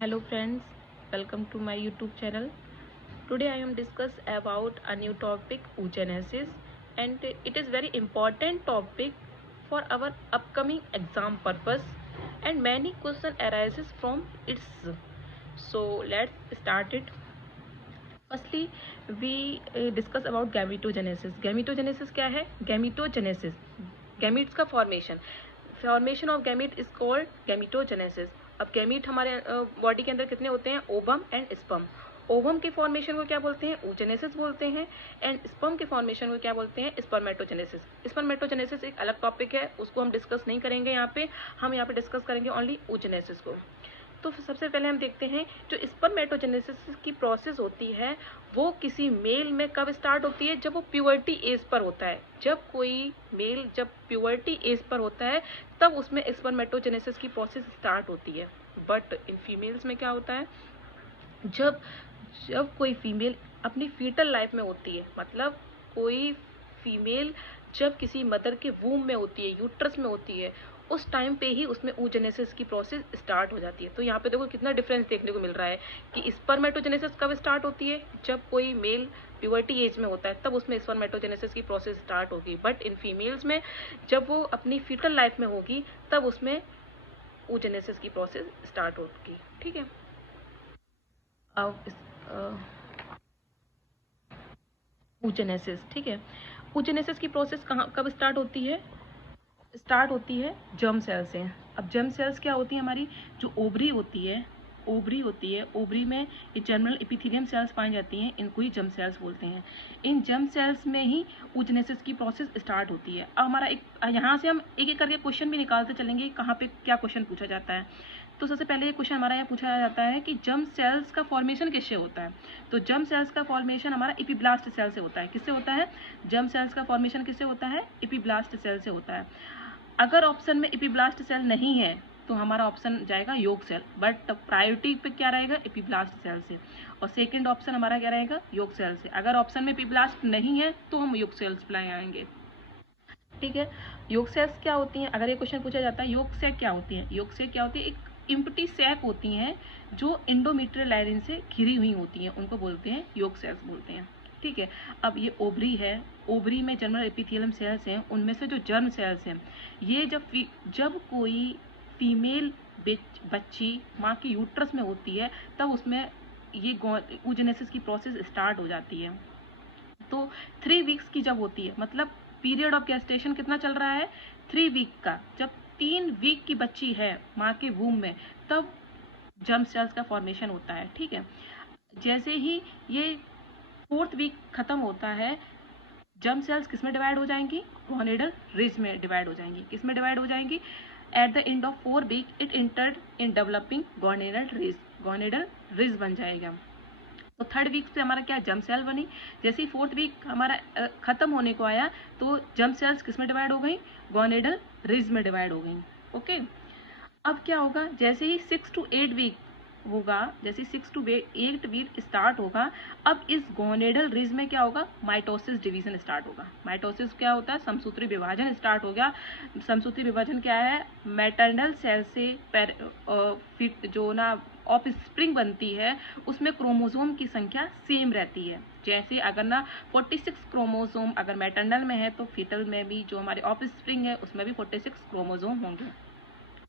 Hello friends, welcome to my YouTube channel. Today I am discuss about a new topic oogenesis, and it is very important topic for our upcoming exam purpose, and many question arises from its. So let's start it. Firstly, we discuss about gametogenesis. Gametogenesis क्या है? Gametogenesis, gametes का formation of gamete is called gametogenesis. अब gamete हमारे body के अंदर कितने होते हैं? Ovum and sperm. ओवम के फॉर्मेशन को क्या बोलते हैं? oogenesis बोलते हैं. एंड स्पर्म के फॉर्मेशन को क्या बोलते हैं? स्पर्मेटोजेनेसिस. स्पर्मेटोजेनेसिस एक अलग टॉपिक है, उसको हम डिस्कस नहीं करेंगे यहाँ पे. हम यहाँ पे डिस्कस करेंगे ओनली oogenesis को. तो सबसे पहले हम देखते हैं जो स्पर्मेटोजेनेसिस की प्रोसेस होती है वो किसी मेल में कब स्टार्ट होती है? जब वो प्यूबर्टी एज पर होता है. जब कोई मेल जब प्यूबर्टी एज पर होता है तब उसमें स्पर्मेटोजेनेसिस की प्रोसेस स्टार्ट होती है. बट इन फीमेल्स में क्या होता है? जब जब कोई फीमेल अपनी फीटल लाइफ में होती है, मतलब कोई फीमेल जब किसी मदर के वूम में होती है, यूट्रस में होती है, उस टाइम पे ही उसमें oogenesis की प्रोसेस स्टार्ट हो जाती है. तो यहाँ पे देखो कितना डिफरेंस देखने को मिल रहा है कि स्पर्मेटोजेनेसिस कब स्टार्ट होती है? जब कोई मेल प्यूबर्टी एज में होता है तब उसमें स्पर्मेटोजेनेसिस की प्रोसेस स्टार्ट होगी. बट इन फीमेल्स में जब वो अपनी फीटल लाइफ में होगी तब उसमें oogenesis की प्रोसेस स्टार्ट होगी. ठीक है. अब oogenesis, ठीक है. oogenesis की प्रोसेस कब स्टार्ट होती है? स्टार्ट होती है जर्म सेल से. अब जर्म सेल्स क्या होती है? हमारी जो ओवरी होती है, ओवरी में ये जर्मिनल एपिथेलियम सेल्स पाई जाती हैं, इनको ही जर्म सेल्स बोलते हैं. इन जर्म सेल्स में ही oogenesis की प्रोसेस स्टार्ट होती है. अब हमारा एक यहाँ से हम एक एक करके क्वेश्चन भी निकालते चलेंगे कहाँ पे क्या क्वेश्चन पूछा जाता है. तो सबसे पहले ये क्वेश्चन हमारा यहाँ पूछा जाता है कि जर्म सेल्स का फॉर्मेशन किससे होता है? तो जर्म सेल्स का फॉर्मेशन हमारा एपिब्लास्ट सेल से होता है. किससे होता है? जर्म सेल्स का फॉर्मेशन किससे होता है? एपिब्लास्ट सेल से होता है. अगर ऑप्शन में एपिब्लास्ट सेल नहीं है तो हमारा ऑप्शन जाएगा योग सेल. बट प्रायोरिटी पे क्या रहेगा? एपिब्लास्ट सेल से. और सेकंड ऑप्शन हमारा क्या रहेगा? योग सेल से. अगर ऑप्शन में एपिब्लास्ट नहीं है तो हम योग सेल्स पे आएंगे. ठीक है. योग सेल्स क्या होती हैं? अगर ये क्वेश्चन पूछा जाता है योग सेल क्या होती है? योग सेल क्या होती है? एक इम्प्टी सैक होती हैं जो एंडोमेट्रियल लाइनिंग से घिरी हुई होती हैं, उनको बोलते हैं योग सेल्स बोलते हैं. ठीक है. अब ये ओवरी है, ओवरी में जर्मिनल एपिथेलियम सेल्स हैं, उनमें से जो जर्म सेल्स हैं ये जब कोई फीमेल बच्ची माँ की यूट्रस में होती है तब उसमें ये oogenesis की प्रोसेस स्टार्ट हो जाती है. तो 3 वीक्स की जब होती है, मतलब पीरियड ऑफ गेस्टेशन कितना चल रहा है? 3 वीक का. जब 3 वीक की बच्ची है माँ के वूम में तब जर्म सेल्स का फॉर्मेशन होता है. ठीक है. जैसे ही ये 4th वीक खत्म होता है जर्म सेल्स किस में डिवाइड हो जाएंगी? गॉनेडल रिज में डिवाइड हो जाएंगी. किस में डिवाइड हो जाएंगी? At the end of 4 week it entered in developing gonadal ridge. Gonadal ridge बन जाएगा. तो 3rd वीक से हमारा क्या? जर्म सेल बनी. जैसे ही 4th वीक हमारा खत्म होने को आया तो जर्म सेल्स किस में डिवाइड हो गई? गॉनेडल रिज में डिवाइड हो गई. ओके. अब क्या होगा? जैसे ही 6 to 8 वीक होगा, जैसे 6 to 8 वीक स्टार्ट होगा, अब इस गोनेडल रिज में क्या होगा? माइटोसिस डिवीजन स्टार्ट होगा. माइटोसिस क्या होता है? समसूत्री विभाजन स्टार्ट हो गया. समसूत्री विभाजन क्या है? मैटरनल सेल से जो ना ऑफ स्प्रिंग बनती है उसमें क्रोमोसोम की संख्या सेम रहती है. जैसे अगर ना 46 क्रोमोसोम अगर मैटरनल में है तो फीटल में भी जो हमारे ऑफ स्प्रिंग है उसमें भी 46 क्रोमोसोम होंगे.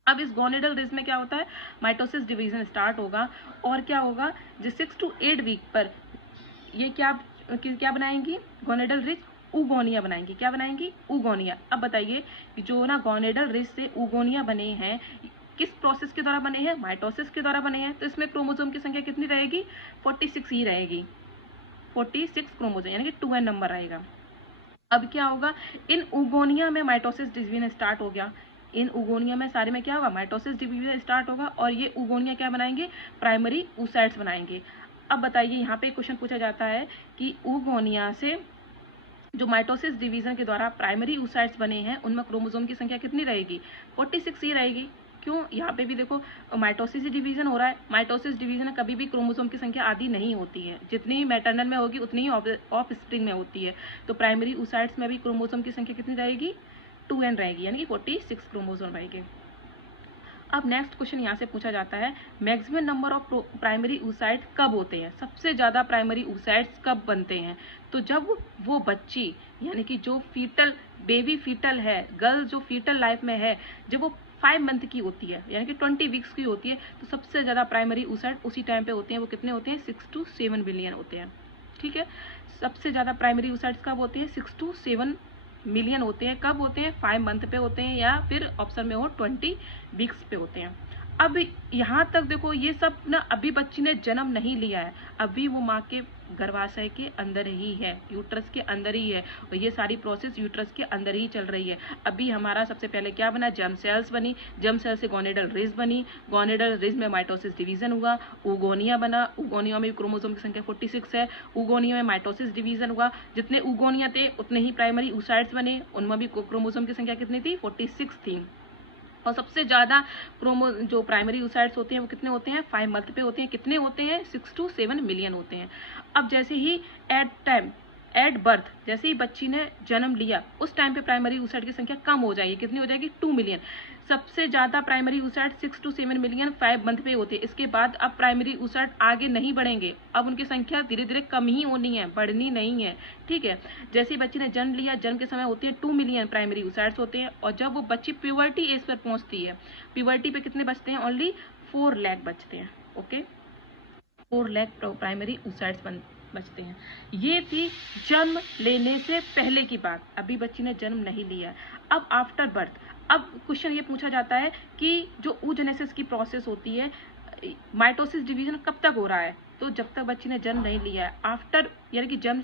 अब इस गोनेडल रिज में क्या होता है? माइटोसिस डिवीजन स्टार्ट होगा. और क्या होगा? जो 6 to 8 वीक पर ये क्या बनाएंगी? गोनेडल रिज उगोनिया बनाएंगी. क्या बनाएंगी? उगोनिया. अब बताइए कि जो ना गोनेडल रिज से उगोनिया बने हैं किस प्रोसेस के द्वारा बने हैं? माइटोसिस के द्वारा बने हैं. तो इसमें क्रोमोसोम की संख्या कितनी रहेगी? 46 ही रहेगी. 46 क्रोमोसोम यानी कि 2n नंबर रहेगा. अब क्या होगा? इन उगोनिया में माइटोसिस डिवीजन स्टार्ट हो गया. इन उगोनिया में सारे में क्या होगा? माइटोसिस डिवीजन स्टार्ट होगा. और ये उगोनिया क्या बनाएंगे? प्राइमरी oocytes बनाएंगे. अब बताइए यहाँ पे क्वेश्चन पूछा जाता है कि उगोनिया से जो माइटोसिस डिवीजन के द्वारा प्राइमरी oocytes बने हैं उनमें क्रोमोसोम की संख्या कितनी रहेगी? 46 ही रहेगी. क्यों? यहाँ पे भी देखो माइटोसिस डिवीजन हो रहा है. माइटोसिस डिवीजन कभी भी क्रोमोसोम की संख्या आधी नहीं होती है. जितनी मैटरनल में होगी उतनी ही ऑफ स्प्रिंग में होती है. तो प्राइमरी oocytes में भी क्रोमोसोम की संख्या कितनी रहेगी? 2n रहेगी यानी कि 46 क्रोमोसोम रहेंगे. अब नेक्स्ट क्वेश्चन यहाँ से पूछा जाता है, maximum number of primary oocyte कब होते हैं, सबसे ज़्यादा प्राइमरी oocytes कब बनते हैं? तो जब वो बच्ची यानी कि जो फीटल बेबी फीटल है, गर्ल जो फीटल लाइफ में है, जब वो 5 मंथ की होती है यानी कि 20 वीक्स की होती है, तो सबसे ज़्यादा प्राइमरी oocyte उसी टाइम पे होते हैं। वो कितने होते हैं? 6 to 7 बिलियन होते हैं। ठीक है, सबसे ज़्यादा प्राइमरी oocytes कब होते हैं? 6 to 7 मिलियन होते हैं। कब होते हैं? 5 मंथ पे होते हैं, या फिर ऑप्शन में हो 20 वीक्स पे होते हैं। अब यहाँ तक देखो, ये सब ना अभी बच्ची ने जन्म नहीं लिया है, अभी वो माँ के गर्भाशय के अंदर ही है, यूट्रस के अंदर ही है, और ये सारी प्रोसेस यूट्रस के अंदर ही चल रही है। अभी हमारा सबसे पहले क्या बना? जर्म सेल्स बनी, जर्म सेल से गोनेडल रिज बनी, गोनेडल रिज में माइटोसिस डिवीजन हुआ, उगोनिया बना, उगोनिया में क्रोमोसोम की संख्या 46 है, उगोनिया में माइटोसिस डिवीजन हुआ, जितने उगोनिया थे उतने ही प्राइमरी oocytes बने, उनमें भी क्रोमोसोम की संख्या कितनी थी? 46 थी। और सबसे ज़्यादा जो प्राइमरी oocytes होते हैं वो कितने होते हैं? 5 मंथ पे होते हैं। कितने होते हैं? 6 to 7 मिलियन होते हैं। अब जैसे ही एट बर्थ, जैसे ही बच्ची ने जन्म लिया, उस टाइम पे प्राइमरी oocyte की संख्या कम हो जाएगी। कितनी हो जाएगी? 2 मिलियन। सबसे ज़्यादा primary oocyte 6 to 7 million 5 month पे होते हैं। इसके बाद अब प्राइमरी oocyte आगे नहीं बढ़ेंगे, अब उनकी संख्या धीरे धीरे कम ही होनी है, बढ़नी नहीं है। ठीक है, जैसे ही बच्ची ने जन्म लिया, जन्म के समय होते हैं 2 मिलियन प्राइमरी oocytes होते हैं, और जब वो बच्ची प्यूबर्टी एज पर पहुंचती है, प्यूबर्टी पे कितने बचते हैं? ओनली 4 लाख बचते हैं। ओके, 4 लाख प्राइमरी oocytes बचते हैं। ये थी जन्म लेने से पहले की बात, अभी बच्ची ने जन्म नहीं लिया। अब आफ्टर बर्थ, अब क्वेश्चन ये पूछा जाता है कि जो oogenesis की प्रोसेस होती है, माइटोसिस डिवीजन कब तक हो रहा है? तो जब तक बच्ची ने जन्म नहीं लिया है। आफ्टर यानी कि जन्म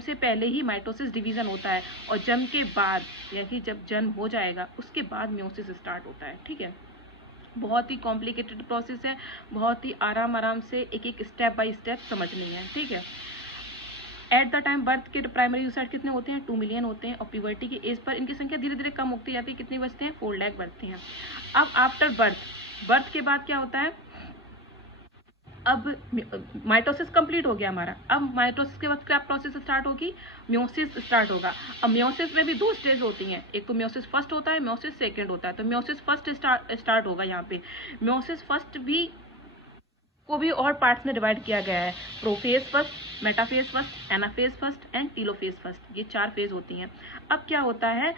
से पहले ही माइटोसिस डिवीजन होता है, और जन्म के बाद यानी कि जब जन्म हो जाएगा उसके बाद म्योसिस स्टार्ट होता है। ठीक है, बहुत ही कॉम्प्लिकेटेड प्रोसेस है, बहुत ही आराम से एक एक स्टेप बाय स्टेप समझनी है। ठीक है, एट द टाइम बर्थ के प्राइमरी oocyte कितने होते हैं? 2 मिलियन होते हैं, और प्यूबर्टी की एज पर इनकी संख्या धीरे धीरे कम होती जाती है। कितनी बचते हैं? 4 लाख बचते हैं। अब आफ्टर बर्थ के बाद क्या होता है? अब माइटोसिस कंप्लीट हो गया हमारा, अब माइटोसिस के बाद क्या प्रोसेस स्टार्ट होगी? म्योसिस स्टार्ट होगा। अब म्योसिस में भी 2 स्टेज होती हैं, एक तो म्योसिस फर्स्ट होता है, म्योसिस सेकंड होता है। तो म्योसिस फर्स्ट स्टार्ट होगा। यहाँ पे म्योसिस फर्स्ट भी को भी और पार्ट्स में डिवाइड किया गया है, prophase first, metaphase first, anaphase first and telophase first, ये 4 फेज होती हैं। अब क्या होता है,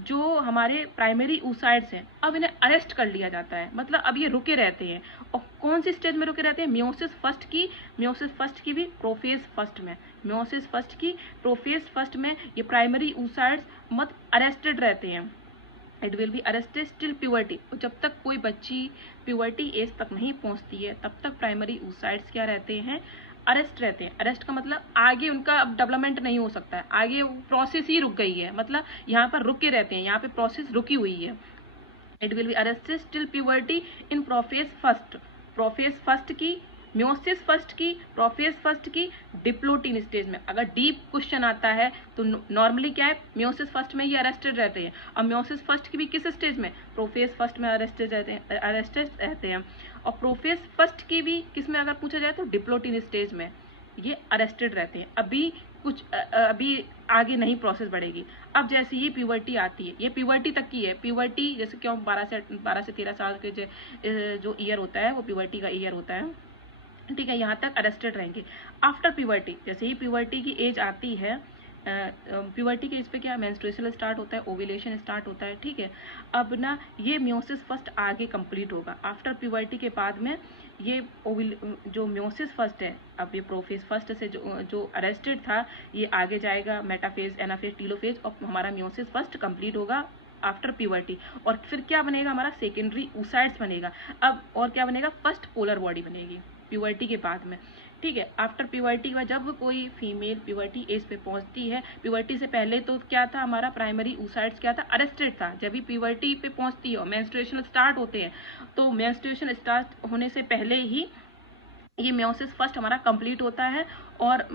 जो हमारे प्राइमरी oocytes हैं, अब इन्हें अरेस्ट कर लिया जाता है, मतलब अब ये रुके रहते हैं। और कौन सी स्टेज में रुके रहते हैं? म्योसिस फर्स्ट की भी प्रोफेज फर्स्ट में, म्योसिस फर्स्ट की प्रोफेज फर्स्ट में ये प्राइमरी oocytes मत अरेस्टेड रहते हैं। It will be arrested till puberty, जब तक कोई बच्ची प्यूबर्टी एज तक नहीं पहुंचती है तब तक प्राइमरी oocytes क्या रहते हैं? अरेस्ट रहते हैं। अरेस्ट का मतलब आगे उनका अब डेवलपमेंट नहीं हो सकता है, आगे प्रोसेस ही रुक गई है, मतलब यहाँ पर रुके रहते हैं, यहाँ पे प्रोसेस रुकी हुई है। It will be arrested till puberty in prophase first की, म्योसिस फर्स्ट की, प्रोफेज फर्स्ट की, डिप्लोटीन स्टेज में। अगर डीप क्वेश्चन आता है तो नॉर्मली क्या है? म्योसिस फर्स्ट में ही अरेस्टेड रहते हैं, और म्योसिस फर्स्ट की भी किस स्टेज में? प्रोफेज फर्स्ट में अरेस्टेड रहते हैं। और प्रोफेज फर्स्ट की भी किस में अगर पूछा जाए तो डिप्लोटीन स्टेज में ये अरेस्टेड रहते हैं। अभी आगे नहीं प्रोसेस बढ़ेगी। अब जैसे ही प्यूबर्टी आती है, ये प्यूबर्टी तक की है। प्यूबर्टी जैसे क्यों 12 से 13 साल के जो ईयर होता है वो प्यूबर्टी का ईयर होता है। ठीक है, यहाँ तक अरेस्टेड रहेंगे। आफ्टर प्यूबर्टी, जैसे ही प्यूबर्टी की एज आती है, प्यूबर्टी के एज पे क्या मेंस्ट्रुएशन स्टार्ट होता है, ओव्यूलेशन स्टार्ट होता है। ठीक है, अब ना ये म्योसिस फर्स्ट आगे कंप्लीट होगा। आफ्टर प्यूबर्टी के बाद में ये जो म्योसिस फर्स्ट है, अब ये प्रोफेज फर्स्ट से जो अरेस्टेड था ये आगे जाएगा मेटाफेज, एनाफेज, टीलोफेज, और हमारा म्योसिस फर्स्ट कंप्लीट होगा आफ्टर प्यूबर्टी। और फिर क्या बनेगा? हमारा सेकेंडरी oocytes बनेगा। अब और क्या बनेगा? फर्स्ट पोलर बॉडी बनेगी प्यूबर्टी के बाद में। ठीक है, आफ्टर प्यूबर्टी के बाद जब कोई फीमेल प्यूबर्टी एज पे पहुंचती है, प्यूबर्टी से पहले तो क्या था हमारा प्राइमरी oocytes क्या था? अरेस्टेड था। जब भी प्यूबर्टी पे पहुंचती है, मेंस्ट्रुएशन स्टार्ट होते हैं, तो मेंस्ट्रुएशन स्टार्ट होने से पहले ही ये म्योसिस फर्स्ट हमारा कंप्लीट होता है, और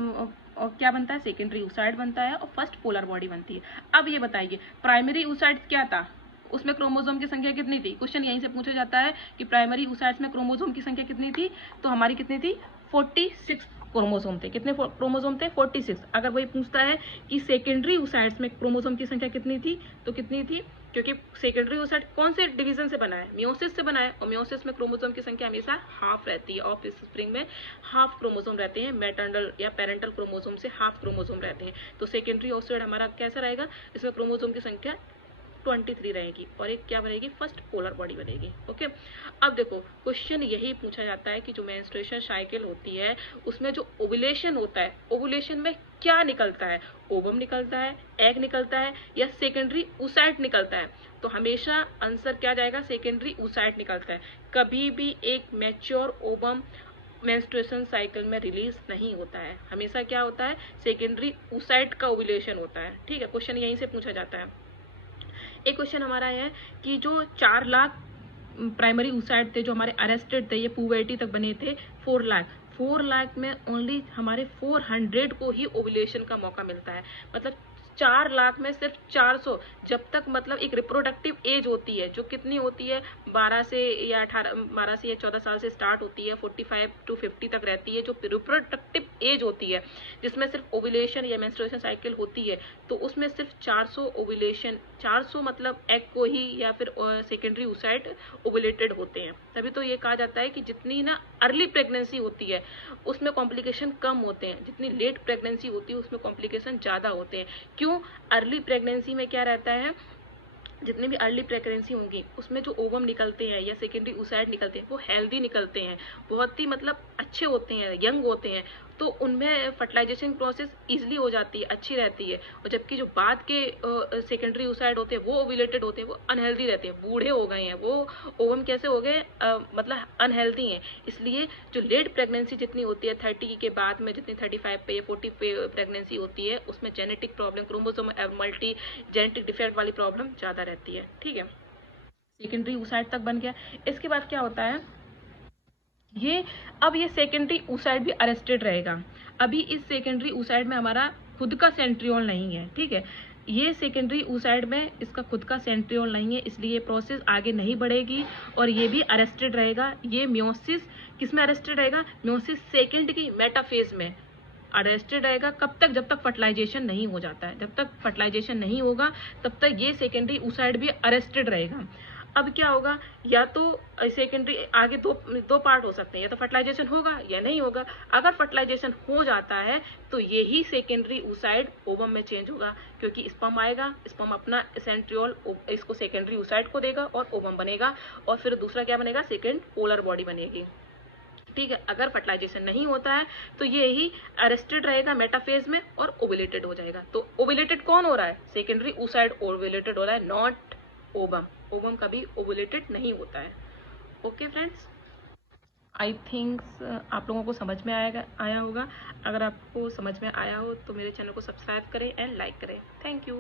क्या बनता है? सेकेंडरी oocyte बनता है, और फर्स्ट पोलर बॉडी बनती है। अब ये बताइए प्राइमरी oocytes क्या था? उसमें क्रोमोसोम की संख्या कितनी थी? क्वेश्चन यहीं से पूछा जाता है कि प्राइमरी oocytes में क्रोमोसोम की संख्या कितनी थी? तो हमारी कितनी थी? 46 क्रोमोसोम थे। कितने क्रोमोसोम थे? 46। अगर वही पूछता है कि सेकेंडरी oocytes में क्रोमोसोम की संख्या कितनी थी, तो कितनी थी? क्योंकि सेकेंडरी oocyte कौन से डिवीजन से बना है, मियोसिस से बना है, और मियोसिस में क्रोमोसोम की संख्या हमेशा हाफ रहती है, ऑफ स्प्रिंग में हाफ क्रोमोसोम रहते हैं, मैटरनल या पेरेंटल क्रोमोसोम से हाफ क्रोमोसोम रहते हैं। तो सेकेंडरी oocyte हमारा कैसा रहेगा, इसमें क्रोमोसोम की संख्या 23 रहेगी और एक क्या बनेगी, फर्स्ट पोलर बॉडी बनेगी। ओके, अब देखो क्वेश्चन यही पूछा जाता है कि जो मेंस्ट्रुएशन साइकिल होती है उसमें जो ओवुलेशन होता है, ओवुलेशन में क्या निकलता है, ओवम निकलता है, एग निकलता है, या सेकेंडरी oocyte निकलता है। तो हमेशा आंसर क्या जाएगा, सेकेंडरी oocyte निकलता है। कभी भी एक मैच्योर ओवम मेंस्ट्रुएशन साइकिल में रिलीज नहीं होता है, हमेशा क्या होता है, सेकेंडरी oocyte का ओवुलेशन होता है। ठीक है, क्वेश्चन यहीं से पूछा जाता है। एक क्वेश्चन हमारा है कि जो 4 लाख प्राइमरी oocyte थे जो हमारे अरेस्टेड थे, ये पुबर्टी तक बने थे, 4 लाख में ओनली हमारे 400 को ही ओवुलेशन का मौका मिलता है। मतलब 4 लाख में सिर्फ 400, जब तक मतलब एक रिप्रोडक्टिव एज होती है जो कितनी होती है, 12 से या 14 साल से स्टार्ट होती है, 45 to 50 तक रहती है, जो रिप्रोडक्टिव एज होती है जिसमें सिर्फ ओवुलेशन या मेंस्ट्रुएशन साइकिल होती है, तो उसमें सिर्फ 400 ओवुलेशन, 400 मतलब एग को ही या फिर सेकेंडरी oocyte ओवुलेटेड होते हैं। तभी तो ये कहा जाता है कि जितनी ना अर्ली प्रेगनेंसी होती है उसमें कॉम्प्लिकेशन कम होते हैं, जितनी लेट प्रेगनेंसी होती है उसमें कॉम्प्लिकेशन ज़्यादा होते हैं। क्यों, अर्ली प्रेगनेंसी में क्या रहता है, जितनी भी अर्ली प्रेगनेंसी होंगी उसमें जो ओवम निकलते हैं या सेकेंडरी oocyte निकलते हैं वो हेल्दी निकलते हैं, बहुत ही मतलब अच्छे होते हैं, यंग होते हैं, तो उनमें फर्टिलाइजेशन प्रोसेस इजीली हो जाती है, अच्छी रहती है। और जबकि जो बाद के सेकेंडरी oocyte होते हैं वो ओवुलेटेड होते हैं, वो अनहेल्दी रहते हैं, बूढ़े हो गए हैं, वो ओवम कैसे हो गए, मतलब अनहेल्दी हैं। इसलिए जो लेट प्रेगनेंसी जितनी होती है 30 के बाद में, जितनी 35 पे 40 पे प्रेगनेंसी होती है उसमें genetic problem, chromosome multi genetic defect वाली प्रॉब्लम ज़्यादा रहती है। ठीक है, सेकेंडरी oocyte तक बन गया। इसके बाद क्या होता है, ये अब ये सेकेंडरी oocyte भी अरेस्टेड रहेगा। अभी इस सेकेंडरी oocyte में हमारा खुद का सेंट्रियोल नहीं है। ठीक है, ये सेकेंडरी oocyte में इसका खुद का सेंट्रियोल नहीं है, इसलिए ये प्रोसेस आगे नहीं बढ़ेगी और ये भी अरेस्टेड रहेगा। ये मियोसिस किस में अरेस्टेड रहेगा, मियोसिस सेकेंड की मेटाफेज में अरेस्टेड रहेगा। कब तक, जब तक फर्टिलाइजेशन नहीं हो जाता है, जब तक फर्टिलाइजेशन नहीं होगा तब तक ये सेकेंडरी oocyte भी अरेस्टेड रहेगा। अब क्या होगा, या तो सेकेंडरी आगे दो पार्ट हो सकते हैं, या तो फर्टिलाइजेशन होगा या नहीं होगा। अगर फर्टिलाइजेशन हो जाता है तो यही सेकेंडरी oocyte ओवम में चेंज होगा, क्योंकि स्पर्म आएगा, स्पर्म अपना सेंट्रियोल इसको सेकेंडरी oocyte को देगा और ओवम बनेगा, और फिर दूसरा क्या बनेगा, सेकेंड पोलर बॉडी बनेगी। ठीक है, अगर फर्टिलाइजेशन नहीं होता है तो ये ही अरेस्टेड रहेगा मेटाफेज में और ओवुलेटेड हो जाएगा। तो ओवुलेटेड कौन हो रहा है, सेकेंडरी oocyte ओवुलेटेड हो रहा है, नॉट ओवम। ओवम कभी ओवुलेटेड नहीं होता है। ओके फ्रेंड्स, आई थिंक्स आप लोगों को समझ में आया होगा। अगर आपको समझ में आया हो तो मेरे चैनल को सब्सक्राइब करें एंड लाइक करें। Thank you.